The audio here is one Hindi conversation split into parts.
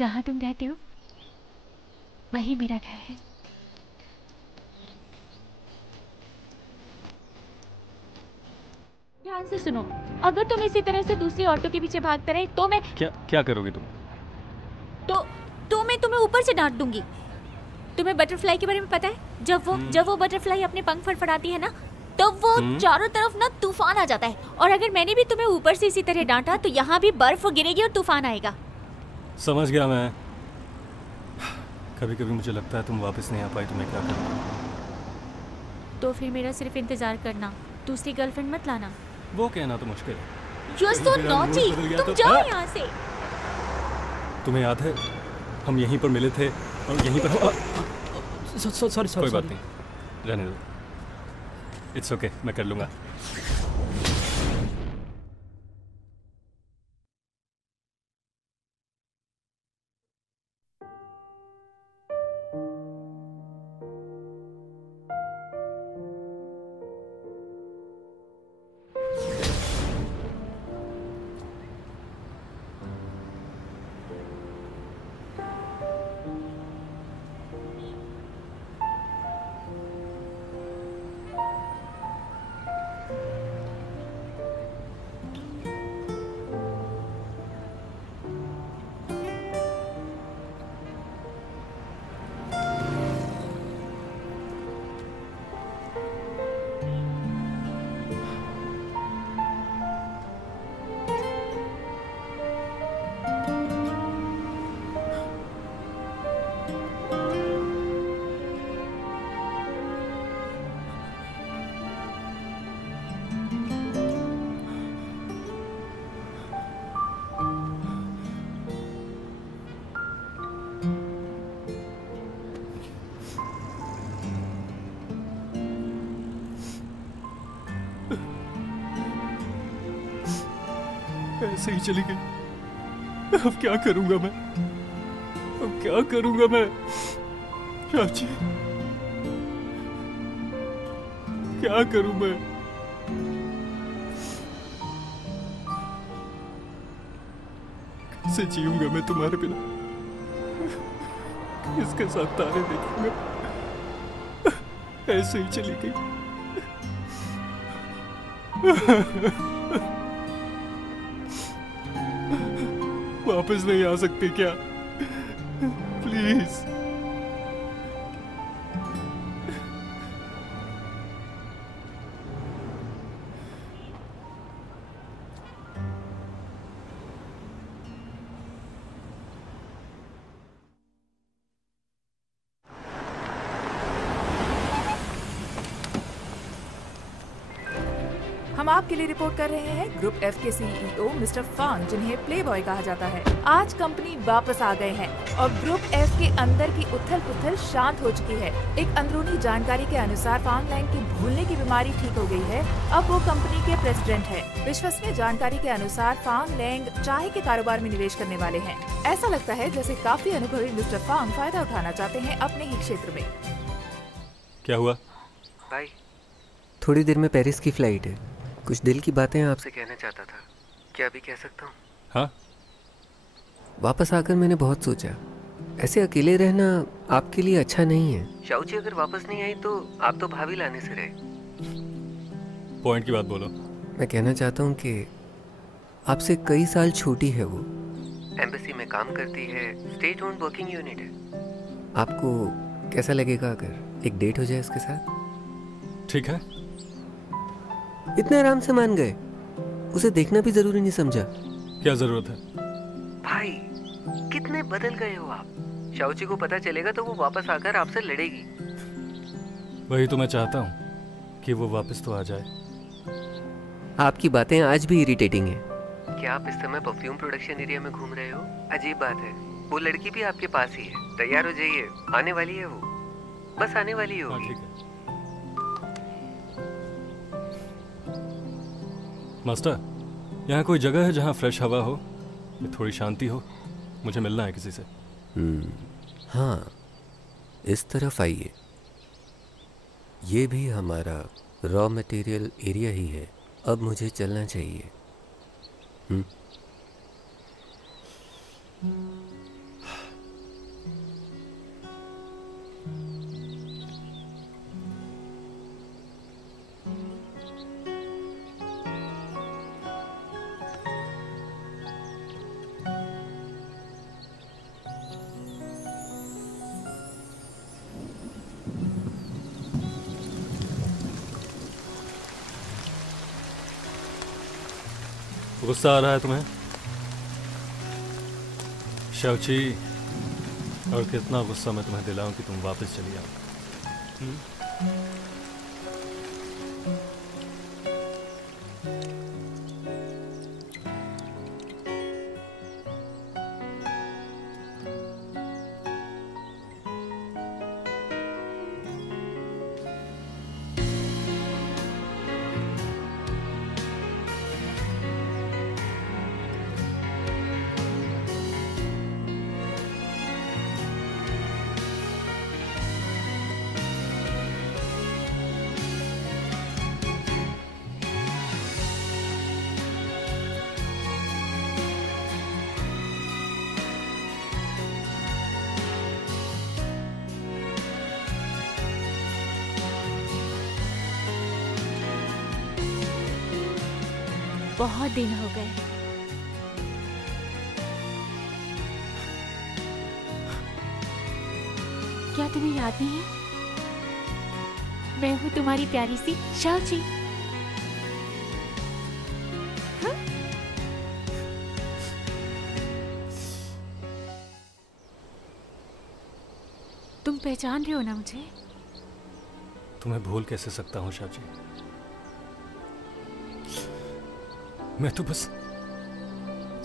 जहाँ तुम रहते हो वही मेरा घर है। ध्यान से सुनो, अगर तुम इसी तरह से दूसरी औरतों के पीछे भागते रहे तो मैं क्या करोगी तुम? तो मैं तुम्हें ऊपर से डांट दूंगी। तुम्हें बटरफ्लाई के बारे में पता है? जब वो बटरफ्लाई अपने पंख फड़फड़ाती है ना, तब वो चारों तरफ ना तूफान आ जाता है। और अगर मैंने भी तुम्हें ऊपर से इसी तरह डांटा तो यहाँ भी बर्फ गिरेगी और तूफान आएगा। समझ गया मैं। कभी कभी मुझे लगता है तुम वापस नहीं आ पाई तो मैं क्या करूँ? तो फिर मेरा सिर्फ इंतजार करना, दूसरी गर्लफ्रेंड मत लाना। वो कहना तो मुश्किल है। You're so naughty, तुम जाओ यहाँ से। तुम्हें याद है हम यहीं पर मिले थे और यहीं पर सॉरी कोई बात नहीं, रहने दो। इट्स ओके, मैं कर लूँगा। ऐसे ही चली गई। अब क्या करूंगा मैं? शाची, क्या करूं मैं? कैसे जीऊंगा मैं तुम्हारे बिना? किसके साथ तारे देखूंगा? ऐसे ही चली गई। वापस नहीं आ सकती क्या? प्लीज। हम आपके लिए रिपोर्ट कर रहे हैं ग्रुप एफ के सीईओ मिस्टर फांग, जिन्हें प्लेबॉय कहा जाता है। आज कंपनी वापस आ गए हैं और ग्रुप एफ के अंदर की उथल-पुथल शांत हो चुकी है। एक अंदरूनी जानकारी के अनुसार फांग लैंग की भूलने की बीमारी ठीक हो गई है। अब वो कंपनी के प्रेसिडेंट है। विश्वसनीय जानकारी के अनुसार फांग लैंग चाय के कारोबार में निवेश करने वाले हैं। ऐसा लगता है जैसे काफी अनुभवी मिस्टर फांग फायदा उठाना चाहते हैं अपने ही क्षेत्र में। क्या हुआ भाई? थोड़ी देर में पेरिस की फ्लाइट है। कुछ दिल की बातें आपसे कहना चाहता था। क्या अभी कह सकता हूँ? हाँ। वापस आकर मैंने बहुत सोचा, ऐसे अकेले रहना आपके लिए अच्छा नहीं है। शाउची अगर वापस नहीं आई तो आप तो भाभी लाने से रहे। पॉइंट की बात बोलो। मैं कहना चाहता हूँ कि आपसे कई साल छोटी है वो। एम्बेसी में काम करती है, स्टेट ओन्ड वर्किंग यूनिट है। आपको कैसा लगेगा अगर एक डेट हो जाए उसके साथ? ठीक है। इतने आराम से मान गए? उसे देखना भी जरूरी नहीं समझा? क्या जरूरत है? भाई कितने बदल गए हो आप। शाउची को पता चलेगा तो वो वापस आकर आपसे लड़ेगी। वही तो मैं चाहता हूँ कि वो वापस तो आ जाए। आपकी बातें आज भी इरिटेटिंग है। क्या आप इस समय परफ्यूम प्रोडक्शन एरिया में घूम रहे हो? अजीब बात है। वो लड़की भी आपके पास ही है। तैयार हो जाइए, आने वाली है वो। बस आने वाली होगी। ठीक है। मास्टर, यहाँ कोई जगह है जहाँ फ्रेश हवा हो, थोड़ी शांति हो? मुझे मिलना है किसी से। हाँ, इस तरफ आइए। ये भी हमारा रॉ मटेरियल एरिया ही है। अब मुझे चलना चाहिए। गुस्सा आ रहा है तुम्हें शाउची? और कितना गुस्सा मैं तुम्हें दिलाऊं कि तुम वापस चली आओ? बहुत दिन हो गए। क्या तुम्हें याद नहीं है? मैं हूँ तुम्हारी प्यारी सी शाओची। हाँ? तुम पहचान रहे हो ना मुझे? तुम्हें भूल कैसे सकता हूँ शाची? मैं तो बस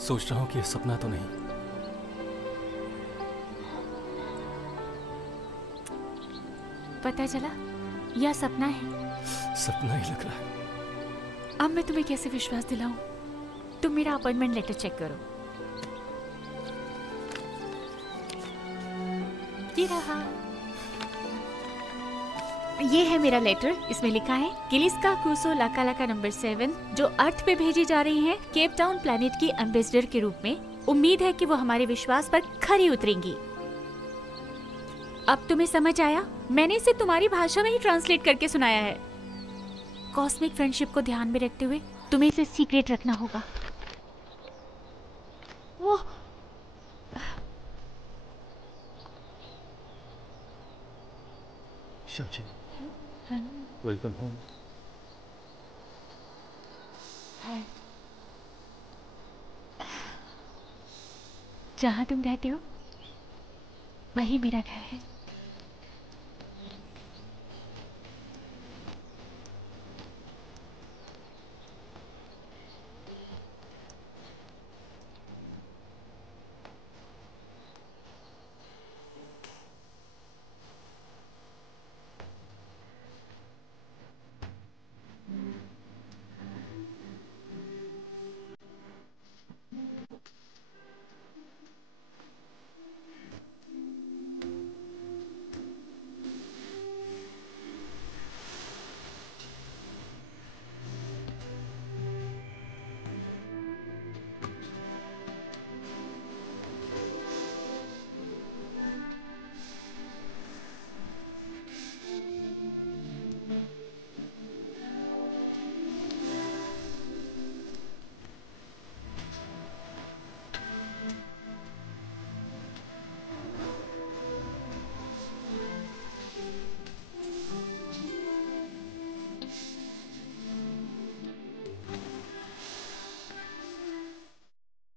सोच रहा हूं कि यह सपना तो नहीं। पता चला यह सपना है। सपना ही लग रहा है। अब मैं तुम्हें कैसे विश्वास दिलाऊं? तुम मेरा अपॉइंटमेंट लेटर चेक करो। ये रहा। ये है मेरा लेटर। इसमें लिखा है किलिस्का कुसो लाका लाका नंबर 7 जो अर्थ पे भेजी जा रही हैं केप टाउन प्लैनेट की एम्बेसडर के रूप में। उम्मीद है कि वो हमारे विश्वास पर खरी उतरेंगी। अब तुम्हें समझ आया? मैंने इसे तुम्हारी भाषा में ही ट्रांसलेट करके सुनाया है। कॉस्मिक फ्रेंडशिप को ध्यान में रखते हुए तुम्हें इसे सीक्रेट रखना होगा। वो शाची, वेलकम होम। जहाँ तुम रहते हो वही मेरा घर है।